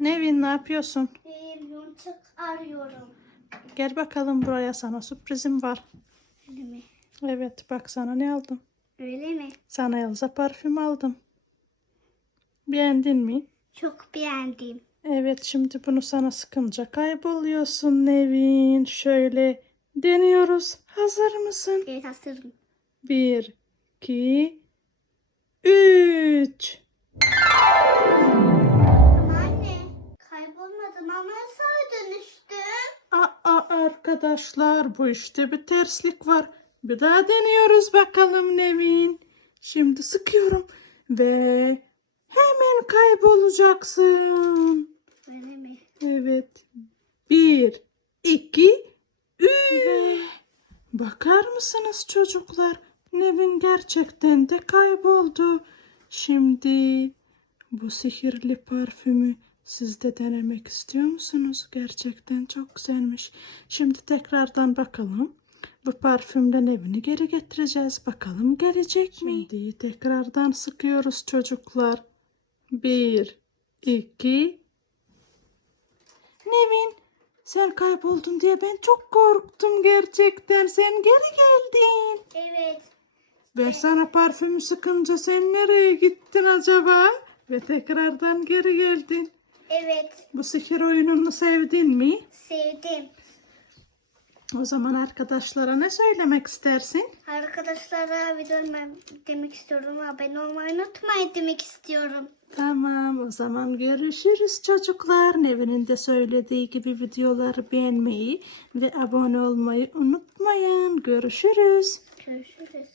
Nevin ne yapıyorsun? Bir yontuk arıyorum. Gel bakalım buraya sana sürprizim var. Öyle mi? Evet bak sana ne aldım. Öyle mi? Sana Elza parfüm aldım. Beğendin mi? Çok beğendim. Evet şimdi bunu sana sıkınca kayboluyorsun Nevin. Şöyle deniyoruz. Hazır mısın? Evet hazırım. Bir, iki, arkadaşlar bu işte bir terslik var. Bir daha deniyoruz bakalım Nevin. Şimdi sıkıyorum ve hemen kaybolacaksın. Öyle mi? Evet. Bir, iki, üç. Bakar mısınız çocuklar? Nevin gerçekten de kayboldu. Şimdi bu sihirli parfümü siz de denemek istiyor musunuz? Gerçekten çok güzelmiş. Şimdi tekrardan bakalım. Bu parfümle Nevin'i geri getireceğiz. Bakalım gelecek mi? Şimdi tekrardan sıkıyoruz çocuklar. Bir, iki, Nevin, sen kayboldun diye ben çok korktum gerçekten. Sen geri geldin. Evet. Ben sana parfümü sıkınca sen nereye gittin acaba? Ve tekrardan geri geldin. Evet. Bu sihir oyununu sevdin mi? Sevdim. O zaman arkadaşlara ne söylemek istersin? Arkadaşlara videoma demek istiyorum. Abone olmayı unutmayın demek istiyorum. Tamam o zaman görüşürüz çocuklar. Nevin'in de söylediği gibi videoları beğenmeyi ve abone olmayı unutmayın. Görüşürüz. Görüşürüz.